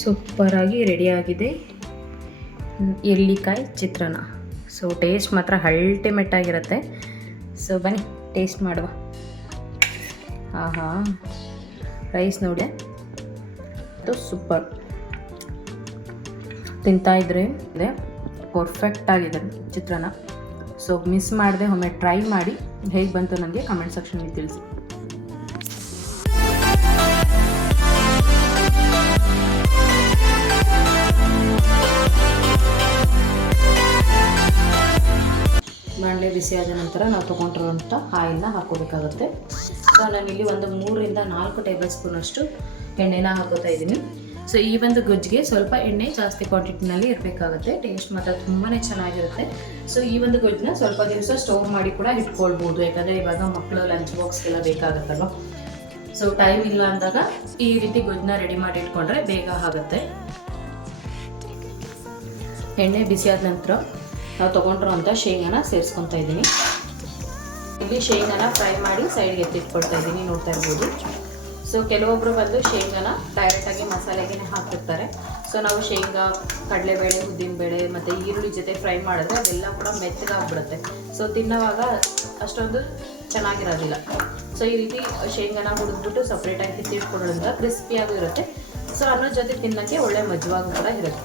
ಸೂಪರಾಗಿ ರೆಡಿಯಾಗಿದೆ ಎಳ್ಳಿಕಾಯಿ ಚಿತ್ರಾನ್ನ. So taste ಮಾತ್ರ ಅಲ್ಟಿಮೇಟ್ ಆಗಿರುತ್ತೆ. ಸೊ ಬನ್ನಿ ಟೇಸ್ಟ್ ಮಾಡುವ. ಆಹಾ, ರೈಸ್ ನೋಡಿ ಅದು ಸೂಪರ್. ತಿಂತಾಯಿದ್ರೆ ಪರ್ಫೆಕ್ಟ್ ಆಗಿದೆ ಚಿತ್ರಾನ್ನ. ಸೊ ಮಿಸ್ ಮಾಡದೆ ಒಮ್ಮೆ ಟ್ರೈ ಮಾಡಿ, ಹೇಗೆ ಬಂತು ನನಗೆ ಕಮೆಂಟ್ ಸೆಕ್ಷನಲ್ಲಿ ತಿಳಿಸಿ. ಬಾಣಲೆ ಬಿಸಿ ಆದ ನಂತರ ನಾವು ತೊಗೊಂಡಿರುವಂಥ ಆಯಿಲ್ನ ಹಾಕೋಬೇಕಾಗುತ್ತೆ. ಸೊ ನಾನಿಲ್ಲಿ ಒಂದು 3 ರಿಂದ 4 ಟೇಬಲ್ ಸ್ಪೂನಷ್ಟು ಎಣ್ಣೆನ ಹಾಕೋತಾ ಇದ್ದೀನಿ. ಸೊ ಈ ಒಂದು ಗೊಜ್ಜಿಗೆ ಸ್ವಲ್ಪ ಎಣ್ಣೆ ಜಾಸ್ತಿ ಕ್ವಾಂಟಿಟಿನಲ್ಲಿ ಇರಬೇಕಾಗುತ್ತೆ. ಟೇಸ್ಟ್ ಮಾತ್ರ ತುಂಬಾ ಚೆನ್ನಾಗಿರುತ್ತೆ. ಸೊ ಈ ಒಂದು ಗೊಜ್ಜನ್ನ ಸ್ವಲ್ಪ ದಿವಸ ಸ್ಟೋರ್ ಮಾಡಿ ಕೂಡ ಇಟ್ಕೊಳ್ಬೋದು, ಯಾಕಂದರೆ ಇವಾಗ ಮಕ್ಕಳು ಲಂಚ್ ಬಾಕ್ಸ್ಗೆಲ್ಲ ಬೇಕಾಗುತ್ತಲ್ವ. ಸೊ ಟೈಮ್ ಇಲ್ಲ ಅಂದಾಗ ಈ ರೀತಿ ಗೊಜ್ಜನ್ನ ರೆಡಿ ಮಾಡಿ ಇಟ್ಕೊಂಡ್ರೆ ಬೇಗ ಆಗುತ್ತೆ. ಎಣ್ಣೆ ಬಿಸಿ ಆದ ನಂತರ ನಾವು ತೊಗೊಂಡಿರೋಂಥ ಶೇಂಗಾನ ಸೇರಿಸ್ಕೊತಾ ಇದ್ದೀನಿ. ಇಲ್ಲಿ ಶೇಂಗಾನ ಫ್ರೈ ಮಾಡಿ ಸೈಡ್ಗೆ ಎತ್ತಿಟ್ಕೊಳ್ತಾ ಇದ್ದೀನಿ, ನೋಡ್ತಾ ಇರ್ಬೋದು. ಸೊ ಕೆಲವೊಬ್ಬರು ಬಂದು ಶೇಂಗಾನ ಡೈರೆಕ್ಟಾಗಿ ಮಸಾಲೆಗೆ ಹಾಕ್ತಿರ್ತಾರೆ. ಸೊ ನಾವು ಶೇಂಗಾ, ಕಡಲೆಬೇಳೆ, ಉದ್ದಿನಬೇಳೆ ಮತ್ತು ಈರುಳ್ಳಿ ಜೊತೆ ಫ್ರೈ ಮಾಡಿದ್ರೆ ಅದೆಲ್ಲ ಕೂಡ ಮೆತ್ತಗಾಗ್ಬಿಡುತ್ತೆ. ಸೊ ತಿನ್ನೋವಾಗ ಅಷ್ಟೊಂದು ಚೆನ್ನಾಗಿರೋದಿಲ್ಲ. ಸೊ ಈ ರೀತಿ ಶೇಂಗಾನ ಹುರಿದ್ಬಿಟ್ಟು ಸಪ್ರೇಟಾಗಿ ಎತ್ತಿಟ್ಕೊಳ್ಳೋದ್ರಿಂದ ಕ್ರಿಸ್ಪಿಯಾಗೂ ಇರುತ್ತೆ. ಸೊ ಅನ್ನೋ ಜೊತೆ ತಿನ್ನೋಕ್ಕೆ ಒಳ್ಳೆ ಮಜವಾಗೂ ಕೂಡ ಇರುತ್ತೆ,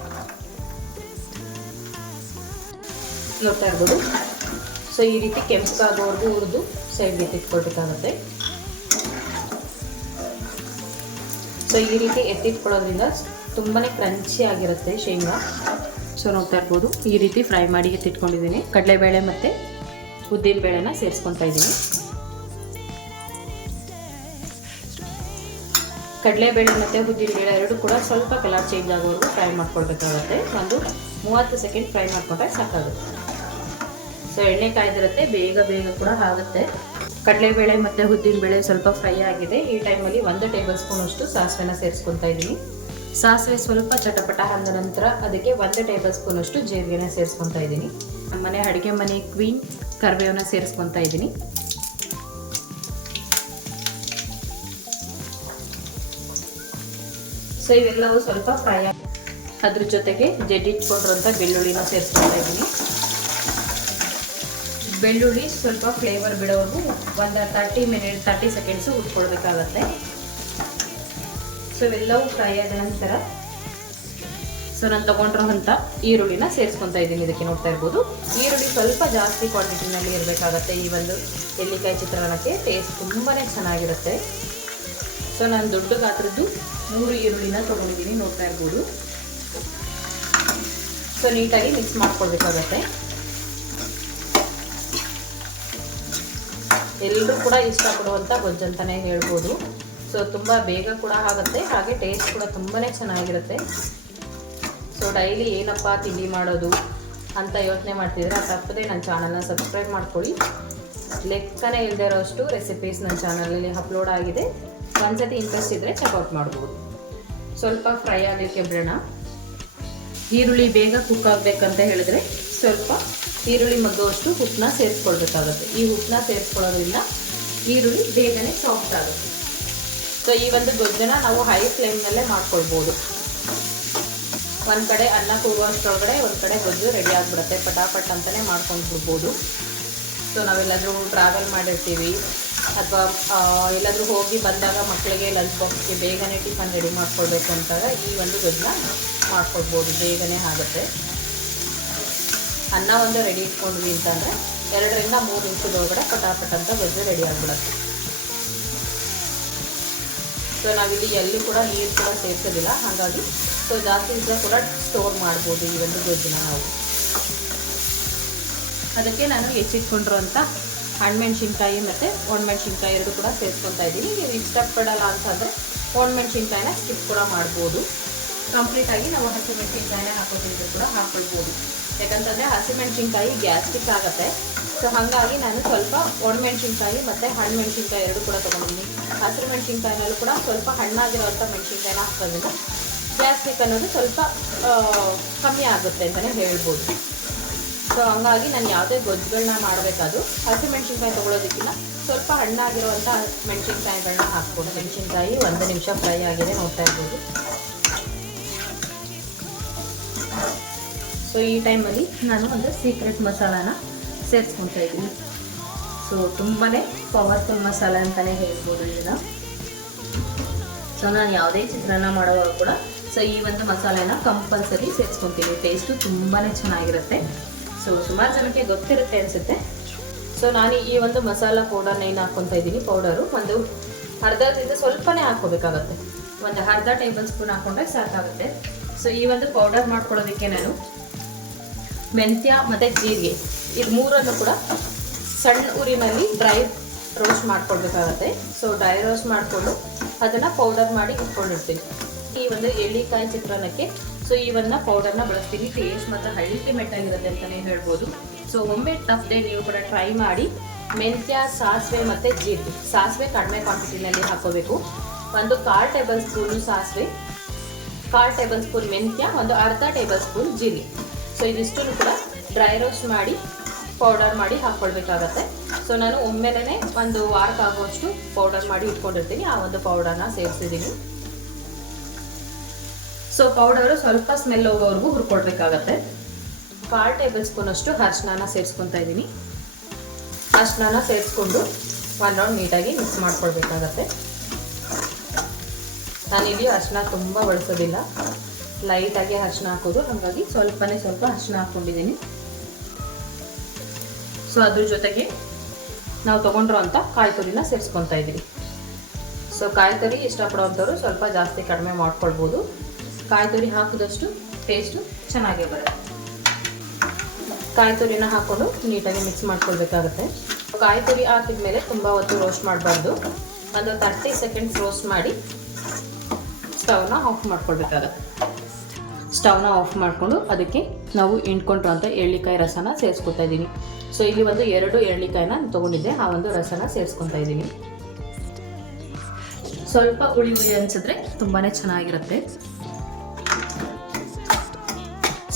ನೋಡ್ತಾ ಇರ್ಬೋದು. ಸೊ ಈ ರೀತಿ ಕೆಂಪಗಾಗೋವರೆಗೂ ಹುರಿದು ಸೈಡ್ಗೆ ಎತ್ತಿಟ್ಕೊಳ್ಬೇಕಾಗುತ್ತೆ. ಸೊ ಈ ರೀತಿ ಎತ್ತಿಟ್ಕೊಳ್ಳೋದ್ರಿಂದ ತುಂಬಾ ಕ್ರಂಚಿ ಆಗಿರುತ್ತೆ ಶೇಂಗಾ. ಸೊ ನೋಡ್ತಾ ಇರ್ಬೋದು, ಈ ರೀತಿ ಫ್ರೈ ಮಾಡಿ ಎತ್ತಿಟ್ಕೊಂಡಿದ್ದೀನಿ. ಕಡಲೆಬೇಳೆ ಮತ್ತು ಉದ್ದಿನಬೇಳೆನ ಸೇರಿಸ್ಕೊತಾ ಇದ್ದೀನಿ. ಕಡಲೆಬೇಳೆ ಮತ್ತು ಉದ್ದಿನಬೇಳೆ ಎರಡು ಕೂಡ ಸ್ವಲ್ಪ ಕಲರ್ ಚೇಂಜ್ ಆಗೋವರೆಗೂ ಫ್ರೈ ಮಾಡ್ಕೊಳ್ಬೇಕಾಗುತ್ತೆ. ಒಂದು 30 ಸೆಕೆಂಡ್ ಫ್ರೈ ಮಾಡಿಕೊಂಡ್ರೆ ಸಾಕಾಗುತ್ತೆ. ಸೊ ಎಣ್ಣೆ ಕಾಯ್ದಿರುತ್ತೆ, ಬೇಗ ಕೂಡ ಆಗುತ್ತೆ. ಕಡಲೆಬೇಳೆ ಮತ್ತು ಉದ್ದಿನಬೇಳೆ ಸ್ವಲ್ಪ ಫ್ರೈ ಆಗಿದೆ. ಈ ಟೈಮಲ್ಲಿ 1 ಟೇಬಲ್ ಸ್ಪೂನಷ್ಟು ಸಾಸಿವೆನ ಸೇರಿಸ್ಕೊತಾ ಇದ್ದೀನಿ. ಸಾಸಿವೆ ಸ್ವಲ್ಪ ಚಟಪಟ ಅಂದ ನಂತರ ಅದಕ್ಕೆ 1 ಟೇಬಲ್ ಸ್ಪೂನಷ್ಟು ಜೀರಿಗೆನ ಸೇರಿಸ್ಕೊತಾ ಇದ್ದೀನಿ. ನಮ್ಮನೆ ಅಡುಗೆ ಮನೆ ಕ್ವೀನ್ ಕರಿಬೇವನ್ನ ಸೇರಿಸ್ಕೊತಾ ಇದ್ದೀನಿ. ಸೊ ಇವೆಲ್ಲವೂ ಸ್ವಲ್ಪ ಫ್ರೈ ಆಗಿ ಅದ್ರ ಜೊತೆಗೆ ಜಡ್ಡಿಟ್ಕೊಂಡಿರೋಂಥ ಬೆಳ್ಳುಳ್ಳಿನ ಸೇರಿಸ್ಕೊತಾ ಇದ್ದೀನಿ. ಬೆಳ್ಳುಳ್ಳಿ ಸ್ವಲ್ಪ ಫ್ಲೇವರ್ ಬಿಡೋವರೆಗೂ ಒಂದು 30 ಸೆಕೆಂಡ್ಸು ಉಟ್ಕೊಳ್ಬೇಕಾಗತ್ತೆ. ಸೊ ಇವೆಲ್ಲವೂ ಫ್ರೈ ಆದ ನಂತರ ಸೊ ನಾನು ತೊಗೊಂಡಿರೋಂಥ ಈರುಳ್ಳಿನ ಸೇರಿಸ್ಕೊತಾ ಇದ್ದೀನಿ. ಇದಕ್ಕೆ ನೋಡ್ತಾ ಇರ್ಬೋದು, ಈರುಳ್ಳಿ ಸ್ವಲ್ಪ ಜಾಸ್ತಿ ಕ್ವಾಂಟಿಟಿನಲ್ಲಿ ಇರಬೇಕಾಗತ್ತೆ. ಈ ಒಂದು ಎಳ್ಳಿಕಾಯಿ ಚಿತ್ರಾನ್ನಕ್ಕೆ ಟೇಸ್ಟ್ ತುಂಬಾ ಚೆನ್ನಾಗಿರುತ್ತೆ. ಸೊ ನಾನು ದೊಡ್ಡ ಗಾತ್ರದ್ದು 3 ಈರುಳ್ಳಿನ ತೊಗೊಂಡಿದ್ದೀನಿ, ನೋಡ್ತಾ ಇರ್ಬೋದು. ಸೊ ನೀಟಾಗಿ ಮಿಕ್ಸ್ ಮಾಡ್ಕೊಳ್ಬೇಕಾಗತ್ತೆ. ಎಲ್ಲರೂ ಕೂಡ ಇಷ್ಟಪಡುವಂಥ ಗೊಜ್ಜು ಅಂತಲೇ ಹೇಳ್ಬೋದು. ಸೊ ತುಂಬ ಬೇಗ ಕೂಡ ಆಗುತ್ತೆ, ಹಾಗೆ ಟೇಸ್ಟ್ ಕೂಡ ತುಂಬಾ ಚೆನ್ನಾಗಿರುತ್ತೆ. ಸೊ ಡೈಲಿ ಏನಪ್ಪ ತಿಂಡಿ ಮಾಡೋದು ಅಂತ ಯೋಚನೆ ಮಾಡ್ತಿದ್ರೆ ತಪ್ಪದೆ ನನ್ನ ಚಾನಲ್ನ ಸಬ್ಸ್ಕ್ರೈಬ್ ಮಾಡ್ಕೊಳ್ಳಿ. ಲೆಕ್ಕನೇ ಇಲ್ಲದೆ ಇರೋಷ್ಟು ರೆಸಿಪೀಸ್ ನನ್ನ ಚಾನಲಲ್ಲಿ ಅಪ್ಲೋಡ್ ಆಗಿದೆ. ಒಂದ್ಸತಿ ಇಂಟ್ರೆಸ್ಟ್ ಇದ್ದರೆ ಚೆಕ್ಔಟ್ ಮಾಡ್ಬೋದು. ಸ್ವಲ್ಪ ಫ್ರೈ ಆಗಲಿಕ್ಕೆ ಬಿಡೋಣ. ಈರುಳ್ಳಿ ಬೇಗ ಕುಕ್ ಆಗಬೇಕಂತ ಹೇಳಿದ್ರೆ ಸ್ವಲ್ಪ ಈರುಳ್ಳಿ ಮಗ್ಗುವಷ್ಟು ಉಪ್ಪನ್ನ ಸೇರಿಸ್ಕೊಳ್ಬೇಕಾಗುತ್ತೆ. ಈ ಉಪ್ಪನ್ನ ಸೇರಿಸ್ಕೊಳ್ಳೋದ್ರಿಂದ ಈರುಳ್ಳಿ ಬೇಗನೆ ಸಾಫ್ಟ್ ಆಗುತ್ತೆ. ಸೊ ಈ ಒಂದು ಗೊಜ್ಜನ್ನ ನಾವು ಹೈ ಫ್ಲೇಮ್ನಲ್ಲೇ ಮಾಡ್ಕೊಳ್ಬೋದು. ಒಂದು ಕಡೆ ಅನ್ನ ಕೂಗುವಷ್ಟರೊಳಗಡೆ ಒಂದು ಕಡೆ ಗೊಜ್ಜು ರೆಡಿ ಆಗಿಬಿಡುತ್ತೆ, ಪಟಾಪಟ್ ಅಂತಲೇ ಮಾಡ್ಕೊಂಡು ಬಿಡ್ಬೋದು. ಸೊ ನಾವೆಲ್ಲಾದರೂ ಟ್ರಾವೆಲ್ ಮಾಡಿರ್ತೀವಿ ಅಥವಾ ಎಲ್ಲಾದರೂ ಹೋಗಿ ಬಂದಾಗ ಮಕ್ಕಳಿಗೆ ಲಂಚ್ ಬಾಕ್ಸ್ಗೆ ಬೇಗನೆ ಟಿಫನ್ ರೆಡಿ ಮಾಡ್ಕೊಳ್ಬೇಕು ಅಂತಾಗ ಈ ಒಂದು ಗೊಜ್ಜನ್ನ ಮಾಡ್ಕೊಳ್ಬೋದು, ಬೇಗನೆ ಆಗುತ್ತೆ. ಅನ್ನ ಒಂದು ರೆಡಿ ಇಟ್ಕೊಂಡ್ವಿ ಅಂತಂದರೆ 2 ರಿಂದ 3 ನಿಮಿಷದೊಳಗಡೆ ಪಟಾಪಟ್ ಅಂತ ಗೊಜ್ಜು ರೆಡಿ ಆಗಿಬಿಡುತ್ತೆ. ಸೊ ನಾವಿಲ್ಲಿ ಎಲ್ಲಿ ಕೂಡ ನೀರು ಕೂಡ ಸೇರಿಸೋದಿಲ್ಲ, ಹಾಗಾಗಿ ಸೊ ಜಾಸ್ತಿ ದಿವಸ ಕೂಡ ಸ್ಟೋರ್ ಮಾಡ್ಬೋದು ಈ ಒಂದು ಗೊಜ್ಜನ್ನ ನಾವು. ಅದಕ್ಕೆ ನಾನು ಹೆಚ್ಚಿಟ್ಕೊಂಡಿರೋಂಥ ಹಣ್ಣುಮೆಣ್ಸಿನ್ಕಾಯಿ ಮತ್ತು ಒಣಮೆಣ್ಸಿನ್ಕಾಯಿ ಎರಡು ಕೂಡ ಸೇರಿಸ್ಕೊತಾ ಇದ್ದೀನಿ. ನೀವು ಇಷ್ಟಪಡಲ್ಲ ಅಂತಂದರೆ ಒಣಮೆಣ್ಸಿನ್ಕಾಯಿನ ಸ್ಕಿಪ್ ಕೂಡ ಮಾಡ್ಬೋದು. ಕಂಪ್ಲೀಟಾಗಿ ನಾವು ಹಸಿಮೆಣ್ಸಿನ್ಕಾಯಿನ ಹಾಕೋತಿದ್ರು ಕೂಡ ಹಾಕ್ಕೊಳ್ಬೋದು. ಯಾಕಂತಂದರೆ ಹಸಿಮೆಣ್ಸಿನ್ಕಾಯಿ ಗ್ಯಾಸ್ಟ್ರಿಕ್ ಆಗುತ್ತೆ. ಸೊ ಹಾಗಾಗಿ ನಾನು ಸ್ವಲ್ಪ ಒಣಮೆಣ್ಸಿನ್ಕಾಯಿ ಮತ್ತು ಹಣ್ಣು ಮೆಣ್ಸಿನ್ಕಾಯಿ ಎರಡು ಕೂಡ ತೊಗೊಂಡಿದ್ದೀನಿ. ಹಸಿರು ಮೆಣ್ಸಿನ್ಕಾಯಿನಲ್ಲೂ ಕೂಡ ಸ್ವಲ್ಪ ಹಣ್ಣಾಗಿರೋವಂಥ ಮೆಣ್ಸಿನ್ಕಾಯಿನ ಹಾಕೋದ್ರಿಂದ ಗ್ಯಾಸ್ಟ್ರಿಕ್ ಅನ್ನೋದು ಸ್ವಲ್ಪ ಕಮ್ಮಿ ಆಗುತ್ತೆ ಅಂತಲೇ ಹೇಳ್ಬೋದು. ಸೊ ಹಂಗಾಗಿ ನಾನು ಯಾವುದೇ ಗೊಜ್ಜುಗಳನ್ನ ಮಾಡಬೇಕಾದ್ರೂ ಹಸಿಮೆಣ್ಸಿನ್ಕಾಯಿ ತೊಗೊಳೋದಕ್ಕಿಂತ ಸ್ವಲ್ಪ ಹಣ್ಣಾಗಿರುವಂಥ ಮೆಣಸಿನ್ಕಾಯಿಗಳನ್ನ ಹಾಕ್ಕೊಂಡು. ಮೆಣಸಿನ್ಕಾಯಿ 1 ನಿಮಿಷ ಫ್ರೈ ಆಗಿದೆ, ನೋಡ್ತಾ ಇರ್ಬೋದು. ಸೊ ಈ ಟೈಮಲ್ಲಿ ನಾನು ಒಂದು ಸೀಕ್ರೆಟ್ ಮಸಾಲಾನ ಸೇರಿಸ್ಕೊತಾ ಇದ್ದೀನಿ. ಸೊ ತುಂಬಾ ಪವರ್ಫುಲ್ ಮಸಾಲೆ ಅಂತಲೇ ಹೇಳ್ಬೋದು ಇದನ್ನು. ಸೊ ನಾನು ಯಾವುದೇ ಚಿತ್ರಾನ್ನ ಮಾಡುವಾಗ ಕೂಡ ಸೊ ಈ ಒಂದು ಮಸಾಲೆನ ಕಂಪಲ್ಸರಿ ಸೇರಿಸ್ಕೊತೀನಿ. ಟೇಸ್ಟು ತುಂಬಾ ಚೆನ್ನಾಗಿರುತ್ತೆ. ಸೊ ಸುಮಾರು ಜನಕ್ಕೆ ಗೊತ್ತಿರುತ್ತೆ ಅನಿಸುತ್ತೆ. ಸೊ ನಾನು ಈ ಒಂದು ಮಸಾಲ ಪೌಡರ್ನ ಏನು ಹಾಕ್ಕೊತಾ ಇದ್ದೀನಿ, ಪೌಡರು ಒಂದು ಅರ್ಧದಿಂದ ಸ್ವಲ್ಪನೇ ಹಾಕ್ಕೋಬೇಕಾಗತ್ತೆ. ಒಂದು ಅರ್ಧ ಟೇಬಲ್ ಸ್ಪೂನ್ ಹಾಕ್ಕೊಂಡ್ರೆ ಸಾಕಾಗುತ್ತೆ. ಸೊ ಈ ಒಂದು ಪೌಡರ್ ಮಾಡ್ಕೊಳ್ಳೋದಕ್ಕೆ ನಾನು ಮೆಂತ್ಯ ಮತ್ತು ಜೀರಿಗೆ ಇದು ಮೂರನ್ನು ಕೂಡ ಸಣ್ಣ ಊರಿನಲ್ಲಿ ಡ್ರೈ ರೋಸ್ಟ್ ಮಾಡ್ಕೊಳ್ಬೇಕಾಗತ್ತೆ. ಸೊ ಡ್ರೈ ರೋಸ್ಟ್ ಮಾಡಿಕೊಂಡು ಅದನ್ನು ಪೌಡರ್ ಮಾಡಿ ಇಟ್ಕೊಂಡಿರ್ತೀನಿ. ಈ ಒಂದು ಎಳ್ಳಿಕಾಯಿ ಚಿತ್ರಾನ್ನಕ್ಕೆ ಸೊ ಈ ಒಂದು ಪೌಡರ್ನ ಬಳಸ್ತೀನಿ. ಟೇಸ್ಟ್ ಮತ್ತು ಅಲ್ಟಿಮೇಟ್ ಆಗಿರುತ್ತೆ ಅಂತಲೇ ಹೇಳ್ಬೋದು. ಸೊ ಒಮ್ಮೆ ಟಫ್ ಡೇ ನೀವು ಕೂಡ ಟ್ರೈ ಮಾಡಿ. ಮೆಂತ್ಯ, ಸಾಸಿವೆ ಮತ್ತು ಜೀರಿಗೆ. ಸಾಸಿವೆ ಕಡಿಮೆ ಕ್ವಾಂಟಿಟಿನಲ್ಲಿ ಹಾಕೋಬೇಕು. ಒಂದು 1/4 ಟೇಬಲ್ ಸ್ಪೂನು ಸಾಸಿವೆ, 1/4 ಟೇಬಲ್ ಸ್ಪೂನ್ ಮೆಂತ್ಯ, ಒಂದು ಅರ್ಧ ಟೇಬಲ್ ಸ್ಪೂನ್ ಜೀರಿಗೆ. ಸೊ ಇದಿಷ್ಟನ್ನು ಕೂಡ ಡ್ರೈ ರೋಸ್ಟ್ ಮಾಡಿ ಪೌಡರ್ ಮಾಡಿ ಹಾಕ್ಕೊಳ್ಬೇಕಾಗತ್ತೆ. ಸೊ ನಾನು ಒಮ್ಮೆಲೇ ಒಂದು ವಾರಕ್ಕಾಗುವಷ್ಟು ಪೌಡರ್ ಮಾಡಿ ಇಟ್ಕೊಂಡಿರ್ತೀನಿ. ಆ ಒಂದು ಪೌಡರ್ನ ಸೇರಿಸಿದ್ದೀನಿ. ಸೊ ಪೌಡರು ಸ್ವಲ್ಪ ಸ್ಮೆಲ್ ಹೋಗೋವರೆಗೂ ಹುರ್ಕೊಳ್ಬೇಕಾಗತ್ತೆ. 1/4 ಟೇಬಲ್ ಸ್ಪೂನ್ ಅಷ್ಟು ಅರಿಶಿನ ಸೇರಿಸ್ಕೊತಾ ಇದ್ದೀನಿ. ಅರಿಶಿನ ಸೇರಿಸ್ಕೊಂಡು ಒಂದು ರೌಂಡ್ ನೀಟಾಗಿ ಮಿಕ್ಸ್ ಮಾಡ್ಕೊಳ್ಬೇಕಾಗತ್ತೆ. ನಾನಿಲ್ಲಿ ಅರಿಶಿನ ತುಂಬ ಬಳಸೋದಿಲ್ಲ, ಲೈಟಾಗಿ ಅರಿಶಿನ ಹಾಕೋದು. ಹಾಗಾಗಿ ಸ್ವಲ್ಪ ಅರಿಶಿನ ಹಾಕ್ಕೊಂಡಿದ್ದೀನಿ. ಸೊ ಅದ್ರ ಜೊತೆಗೆ ನಾವು ತೊಗೊಂಡ್ರೋ ಅಂಥ ಕಾಯಿ ತುರಿನ ಸೇರಿಸ್ಕೊತಾ ಇದ್ದೀವಿ. ಸೊ ಕಾಯಿ ತುರಿ ಇಷ್ಟಪಡೋವಂಥವ್ರು ಸ್ವಲ್ಪ ಜಾಸ್ತಿ ಕಡಿಮೆ ಮಾಡ್ಕೊಳ್ಬೋದು. ಕಾಯಿ ತುರಿ ಹಾಕಿದಷ್ಟು ಟೇಸ್ಟು ಚೆನ್ನಾಗೇ ಬರುತ್ತೆ. ಕಾಯಿ ತುರಿನ ಹಾಕ್ಕೊಂಡು ನೀಟಾಗಿ ಮಿಕ್ಸ್ ಮಾಡ್ಕೊಳ್ಬೇಕಾಗತ್ತೆ. ಕಾಯಿ ತುರಿ ಹಾಕಿದ ಮೇಲೆ ತುಂಬ ಹೊತ್ತು ರೋಸ್ಟ್ ಮಾಡಬಾರ್ದು. ಒಂದು 30 ಸೆಕೆಂಡ್ಸ್ ರೋಸ್ಟ್ ಮಾಡಿ ಸ್ಟವ್ನ ಆಫ್ ಮಾಡ್ಕೊಳ್ಬೇಕಾಗತ್ತೆ. ಸ್ಟವ್ನ ಆಫ್ ಮಾಡಿಕೊಂಡು ಅದಕ್ಕೆ ನಾವು ಹಿಂಡ್ಕೊಂಡಿರೋಂಥ ಎಳ್ಳಿಕಾಯಿ ರಸನ ಸೇರಿಸ್ಕೊತಾ ಇದ್ದೀನಿ. ಸೊ ಇಲ್ಲಿ ಒಂದು 2 ಎಳ್ಳಿಕಾಯಿನ ತೊಗೊಂಡಿದ್ದೆ, ಆ ಒಂದು ರಸನ ಸೇರಿಸ್ಕೊತಾ ಇದ್ದೀನಿ. ಸ್ವಲ್ಪ ಹುಳಿ ಅನಿಸಿದ್ರೆ ತುಂಬಾ ಚೆನ್ನಾಗಿರುತ್ತೆ.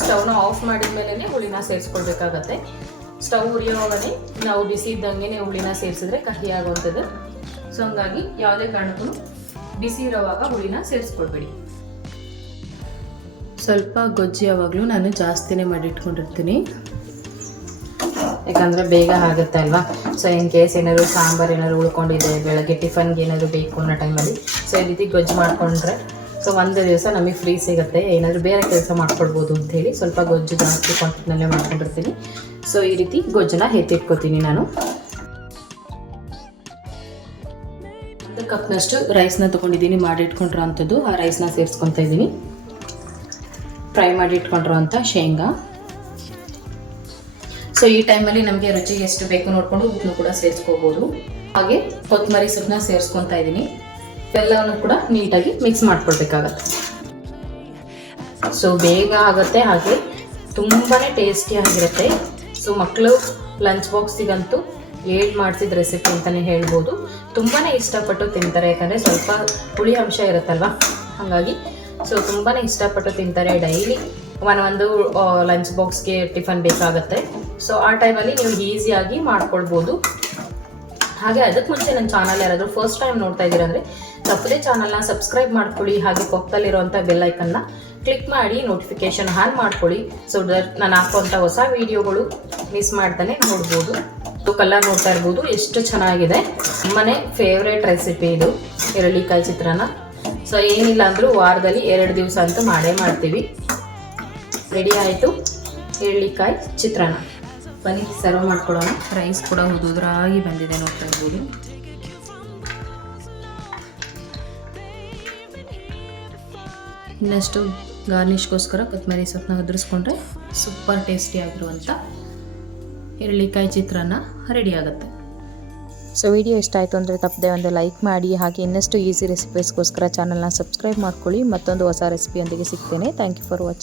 ಸ್ಟವ್ನ ಆಫ್ ಮಾಡಿದ ಮೇಲೆ ಹುಳಿನ ಸೇರಿಸ್ಕೊಳ್ಬೇಕಾಗತ್ತೆ. ಸ್ಟವ್ ಉರಿಯೋವಾಗನೇ ನಾವು ಬಿಸಿ ಇದ್ದಂಗೆ ಹುಳಿನ ಸೇರಿಸಿದ್ರೆ ಕಹಿ ಆಗುವಂಥದ್ದು. ಸೊ ಹಂಗಾಗಿ ಯಾವುದೇ ಕಾರಣಕ್ಕೂ ಬಿಸಿ ಇರೋವಾಗ ಹುಳಿನ ಸೇರಿಸ್ಕೊಳ್ಬೇಡಿ. ಸ್ವಲ್ಪ ಗೊಜ್ಜು ಯಾವಾಗಲೂ ನಾನು ಜಾಸ್ತಿನೇ ಮಾಡಿಟ್ಕೊಂಡಿರ್ತೀನಿ, ಯಾಕಂದರೆ ಬೇಗ ಆಗುತ್ತೆ ಅಲ್ವಾ. ಸೊ ಇನ್ ಕೇಸ್ ಏನಾದರೂ ಸಾಂಬಾರು ಏನಾದರೂ ಉಳ್ಕೊಂಡಿದೆ, ಬೆಳಗ್ಗೆ ಟಿಫನ್ಗೆ ಏನಾದರೂ ಬೇಕು ಅನ್ನೋ ಟೈಮಲ್ಲಿ ಸೊ ಈ ರೀತಿ ಗೊಜ್ಜು ಮಾಡಿಕೊಂಡ್ರೆ ಸೊ ಒಂದು ದಿವಸ ನಮಗೆ ಫ್ರೀ ಸಿಗುತ್ತೆ. ಏನಾದರೂ ಬೇರೆ ಕೆಲಸ ಮಾಡ್ಕೊಳ್ಬೋದು ಅಂಥೇಳಿ ಸ್ವಲ್ಪ ಗೊಜ್ಜು ಜಾಸ್ತಿ ಕ್ವಾಂಟಿಟಿನಲ್ಲೇ ಮಾಡ್ಕೊಂಡಿರ್ತೀನಿ. ಸೊ ಈ ರೀತಿ ಗೊಜ್ಜನ್ನ ಎತ್ತಿಟ್ಕೊತೀನಿ ನಾನು. 1 ಕಪ್ನಷ್ಟು ರೈಸ್ನ ತೊಗೊಂಡಿದ್ದೀನಿ, ಮಾಡಿಟ್ಕೊಂಡಿರೋ ಅಂಥದ್ದು. ಆ ರೈಸ್ನ ಸೇರಿಸ್ಕೊತಾ ಇದ್ದೀನಿ. ಫ್ರೈ ಮಾಡಿ ಇಟ್ಕೊಂಡಿರೋ ಅಂಥ ಶೇಂಗಾ. ಸೊ ಈ ಟೈಮಲ್ಲಿ ನಮಗೆ ರುಚಿಗೆ ಎಷ್ಟು ಬೇಕು ನೋಡಿಕೊಂಡು ಉಪ್ಪನ್ನು ಕೂಡ ಸೇರಿಸ್ಕೋಬೋದು. ಹಾಗೆ ಕೊತ್ತಂಬರಿ ಸೊಪ್ಪನ್ನ ಸೇರಿಸ್ಕೊತಾ ಇದ್ದೀನಿ. ಎಲ್ಲವನ್ನು ಕೂಡ ನೀಟಾಗಿ ಮಿಕ್ಸ್ ಮಾಡ್ಕೊಳ್ಬೇಕಾಗತ್ತೆ. ಸೊ ಬೇಗ ಆಗುತ್ತೆ, ಹಾಗೆ ತುಂಬಾ ಟೇಸ್ಟಿಯಾಗಿರುತ್ತೆ. ಸೊ ಮಕ್ಕಳು ಲಂಚ್ ಬಾಕ್ಸಿಗಂತೂ ಮಾಡಿಸಿದ ರೆಸಿಪಿ ಅಂತಲೇ ಹೇಳ್ಬೋದು. ತುಂಬಾ ಇಷ್ಟಪಟ್ಟು ತಿಂತಾರೆ, ಯಾಕಂದರೆ ಸ್ವಲ್ಪ ಹುಳಿ ಅಂಶ ಇರುತ್ತಲ್ವ, ಹಾಗಾಗಿ ಸೊ ತುಂಬಾ ಇಷ್ಟಪಟ್ಟು ತಿಂತಾರೆ. ಡೈಲಿ ಒಂದು ಲಂಚ್ ಬಾಕ್ಸ್ಗೆ ಟಿಫನ್ ಬೇಕಾಗುತ್ತೆ. ಸೊ ಆ ಟೈಮಲ್ಲಿ ನೀವು ಈಸಿಯಾಗಿ ಮಾಡ್ಕೊಳ್ಬೋದು. ಹಾಗೆ ಅದಕ್ಕೆ ಮುಂಚೆ ನನ್ನ ಚಾನಲ್ ಯಾರಾದರೂ ಫಸ್ಟ್ ಟೈಮ್ ನೋಡ್ತಾ ಇದ್ದೀರಾ ಅಂದರೆ ತಪ್ಪದೇ ಚಾನಲ್ನ ಸಬ್ಸ್ಕ್ರೈಬ್ ಮಾಡ್ಕೊಳ್ಳಿ. ಹಾಗೆ ಪಕ್ಕದಲ್ಲಿರುವಂಥ ಬೆಲ್ ಐಕನ್ನ ಕ್ಲಿಕ್ ಮಾಡಿ ನೋಟಿಫಿಕೇಷನ್ ಆನ್ ಮಾಡ್ಕೊಳ್ಳಿ. ಸೊ ದಟ್ ನಾನು ಹಾಕುವಂಥ ಹೊಸ ವೀಡಿಯೋಗಳು ಮಿಸ್ ಮಾಡ್ತಾನೆ ನೋಡ್ಬೋದು. ಕಲರ್ ನೋಡ್ತಾ ಇರ್ಬೋದು ಎಷ್ಟು ಚೆನ್ನಾಗಿದೆ. ನಮ್ಮನೆ ಫೇವ್ರೇಟ್ ರೆಸಿಪಿ ಇದು, ಎಳ್ಳಿಕಾಯಿ ಚಿತ್ರಾನ್ನ. ಸೊ ಏನಿಲ್ಲ ಅಂದರೂ ವಾರದಲ್ಲಿ 2 ದಿವಸ ಅಂತೂ ಮಾಡೇ ಮಾಡ್ತೀವಿ. ರೆಡಿ ಆಯಿತು ಎಳ್ಳಿಕಾಯಿ ಚಿತ್ರಾನ್ನ. ಬನ್ನಿ ಸರ್ವ್ ಮಾಡ್ಕೊಡೋಣ. ರೈಸ್ ಕೂಡ ಉದುರಾಗಿ ಬಂದಿದೆ ನೋಡ್ತಾ ಇರ್ಬೋದು. ಇನ್ನಷ್ಟು ಗಾರ್ನಿಷ್ಗೋಸ್ಕರ ಕೊತ್ತಂಬರಿ ಸೊಪ್ಪನ್ನ ಉದುರಿಸ್ಕೊಂಡ್ರೆ ಸೂಪರ್ ಟೇಸ್ಟಿಯಾಗಿರುವಂಥ ಎಳ್ಳಿಕಾಯಿ ಚಿತ್ರಾನ್ನ ರೆಡಿ ಆಗುತ್ತೆ. ಸೊ ವಿಡಿಯೋ ಇಷ್ಟ ಆಯಿತು ಅಂದರೆ ತಪ್ಪದೆ ಒಂದು ಲೈಕ್ ಮಾಡಿ. ಹಾಗೆ ಇನ್ನಷ್ಟು ಈಸಿ ರೆಸಿಪೀಸ್ಗೋಸ್ಕರ ಚಾನಲ್ನ ಸಬ್ಸ್ಕ್ರೈಬ್ ಮಾಡ್ಕೊಳ್ಳಿ. ಮತ್ತೊಂದು ಹೊಸ ರೆಸಿಪಿಯೊಂದಿಗೆ ಸಿಗ್ತೇನೆ. Thank you for watching.